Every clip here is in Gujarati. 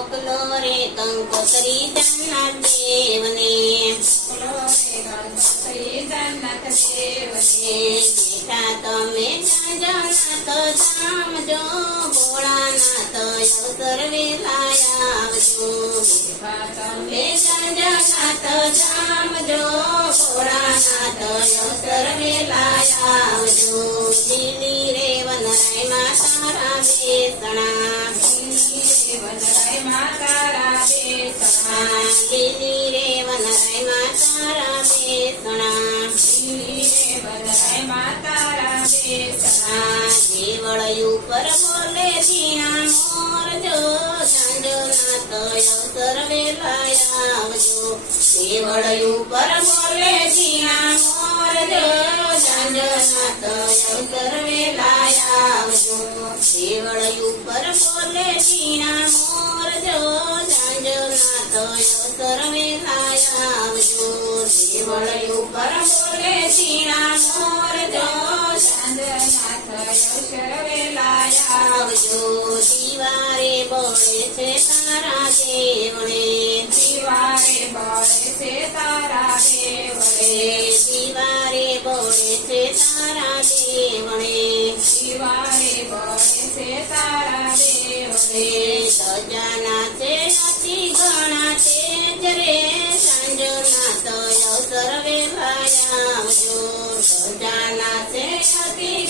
મોકલો રે કંકોત્રી જન્નત દેવને તમે જાજો નાથ જામજો ભોળાનાથ અવસર વેલાય આવજો તમે જાજો નાથ જામજો ભોળાનાથ અવસર વેલાય આવજો લીલી રેવન રાય માતા રામે વનરાય જો જાંજો નાથ અવસર વેલાય આવજો દેવળ ઉપર બોલે ઝીણા મોર જો જાંજો નાથ અવસર વેલાય આવજો દેવળ ઉપર બોલે ઝીણા મોર જો ચાંદનાથ અવસર વેલાય આવજો દિવારે બોલે છે તારા દેવળે દિવારે બળે છે તારા દેવળે દિવારે બોલે છે તારા દેવળે દિવારે બળે છે તારા દેવળે સજાના છે અતિ ગણા છે જરે સાંજો ના તો સર્વે ભાયા આવજો સજાના છે અતિ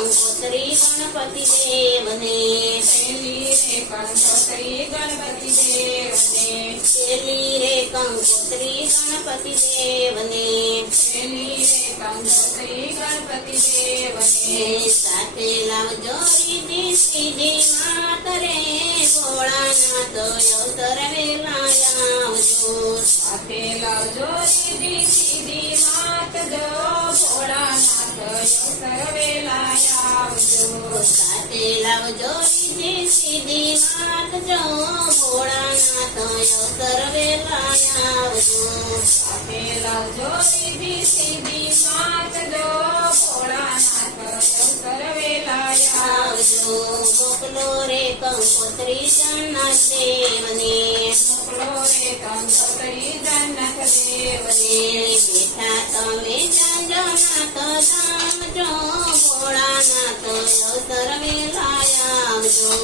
કંકોત્રી ગણપતિ દેવને. પેલી રે કંકોત્રી ગણપતિ દેવને શેલી રે કંકોત્રી ગણપતિ દેવને પેલી રે ગણપતિ દેવને સાથે લાવજો રીધી સીધી માતરે ભોળાનાથ અવસર વેલાય આવજો સાથે લાવજો સીધી સીધી માત જો ભોળાનાથ અવસર વેલાય આવજો સાથે લાવજો સીધી માત જો ભોળાનાથ સર્વે વેલાય આવજો સાથે લાવજો સીધી સીધી માત જો ભોળાનાથ આવજો આવજો મોકલો રે કંકોત્રી જન્નત દેવને. મોકલો રે કંકોત્રી જન્નત દેવને બેઠા તમે જાજો નાથ ભોળાનાથ અવસર વેલાય આવજો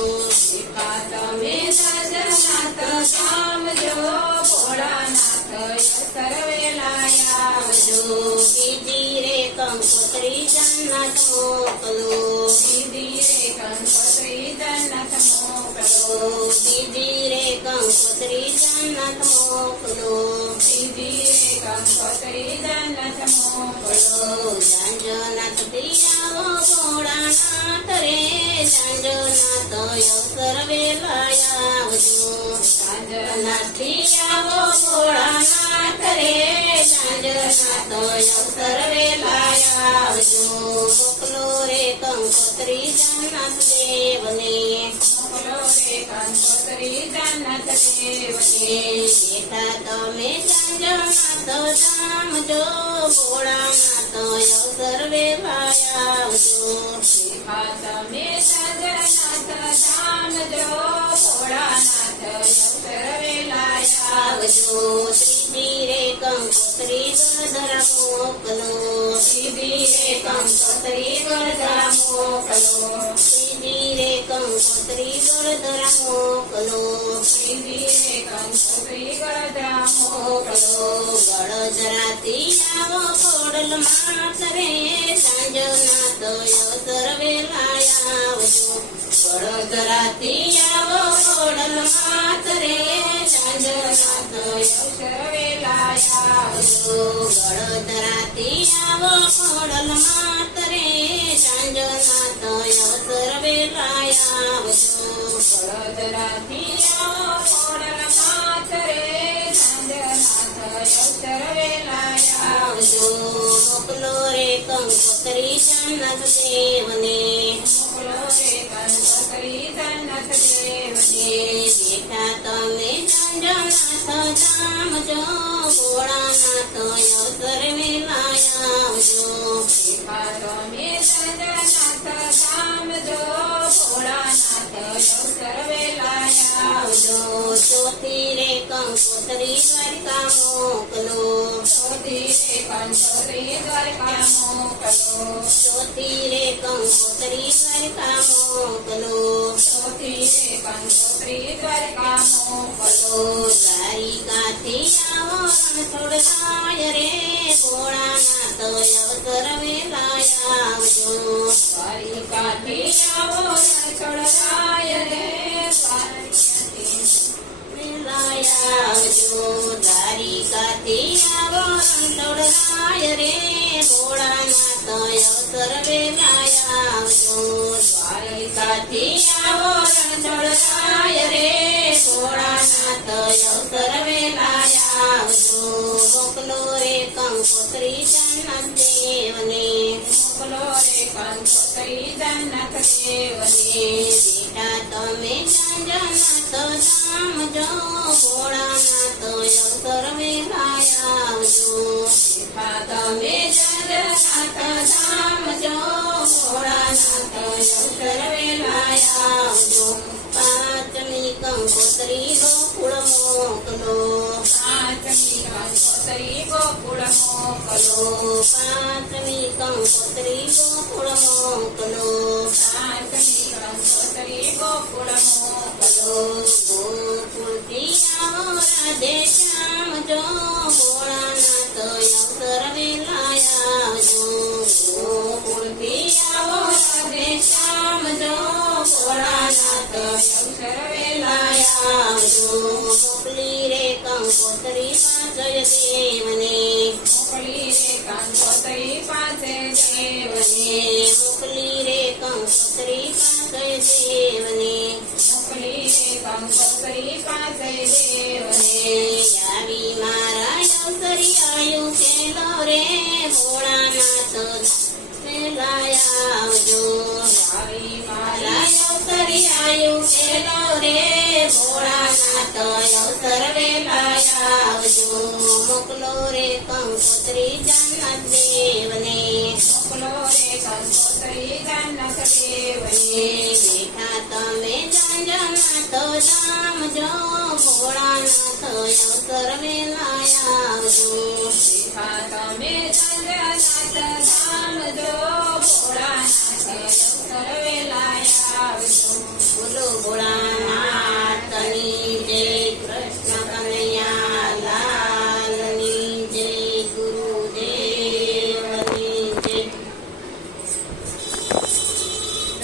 તમે જગન્નાથ જામજો ભોળાનાથ અવસર આવજો બીજી રે કંકોત્રી જન્નત મોકલો દીદી રે કંકોત્રી જન્નત મોકલો બીજી રે કંકોત્રી જન્નત મોકલો દીદી રે કંકોત્રી જન્નત મોકલો જાંજોનાથ પ્રિયાઓ ભોળાનાથ રે જાંજોનાથ અવસર વેલાય આવજો સાંજનાથ પ્રિયાઓ ભોળાનાથ રે જાંજોનાથ અવસર વેલાય આવજો મોકલો રે કંકોત્રી જન્નત દેવને મોકલો રે કંકોત્રી જન્નત દેવને બેઠા તમે જાંજોનાથ જામજો ભોળાનાથ અવસર વેલાય આવજો દીપા તમે જગન્નાથ જામજો ભોળાનાથ અવસર વેલાય આવજો રે કંકોત્રી ગળધરા મોકલો દીદી રે કંકોત્રી ગળધરા મોકલો ત્રીજી રે કંકોત્રી ગળધરા મોકલો દીદી રે કંકોત્રી ગળધરા મોકલો ગળધરાથી આવો ખોડલ માત રે સાંજો ના તો અવસર વેલાય આવજો ગળધરાથી આવો ખોડલ માત રે તો વેલાય આવજો આવજો આવો ખોડલ માત રે તો જંજનાથ ધામ જો ભોળાનાથ અવસર મેલાયા આવજો તમે જગન્નાથ ધામ ભોળાનાથ અવસર વેલાયા આવજો ચોથી રે કંકોત્રી દ્વારકા કંકોત્રી દ્વારકા મોકલો ચોથી રે કંકોત્રી દ્વારકા મોકલો ચોથી રે કંકોત્રી દ્વારકા મોકલો દ્વારિકાથી આવો રણછોડરાય રે ભોળાનાથ અવસર વેલાયા આવજો દ્વારિકાથી આવો રણછોડરાય રે દ્વારિકાથી આવજો દ્વારિકાથી આવો રણછોડરાય રે ભોળાનાથ અવસર વેલાયા આવજો દ્વારિકાથી આવો રણછોડરાય રે ભોળાનાથ અવસર વેલાયા આવજો મોકલો રે કંકોત્રી જન્નત દેવને મોકલો રે કંકોત્રી જન્નત દેવને તમે જંજનાથ ધામ જો ભોળાનાથ અવસર વેલાયા આવજો તમે જગન્નાથ ધામ જો ભોળાનાથ અવસર વેલાયા આવજો પાંચમી કંકોત્રી ગોકુળ મોકલો. કંકોત્રી ગોકુળ મોકલો પાંચમી કંકોત્રી ગોકુળ મોકલો પાંચમી કંકોત્રી કુળમો કલો રાધે શ્યામ જો ભોળાનાથ અવસર વેલાયા આવજો મોકલી રે કંકોત્રી પાંચય દેવને મોકલી રે કંકોત્રી પાસે મોકલી રે કંકોત્રી પાંચય દેવને મોકલી રે પાસે દેવને આવી મારા અવસરી આયુ કેલો રે ભોળાનાથ કેલો રે ભોળાનાથ અવસર વેલાયા આવજો મોકલો રે કંકોત્રી દેવને મોકલો રે બેઠા તમે જંજનાથ ધામ જો ભોળાનાથ અવસર વેલાયા આવજો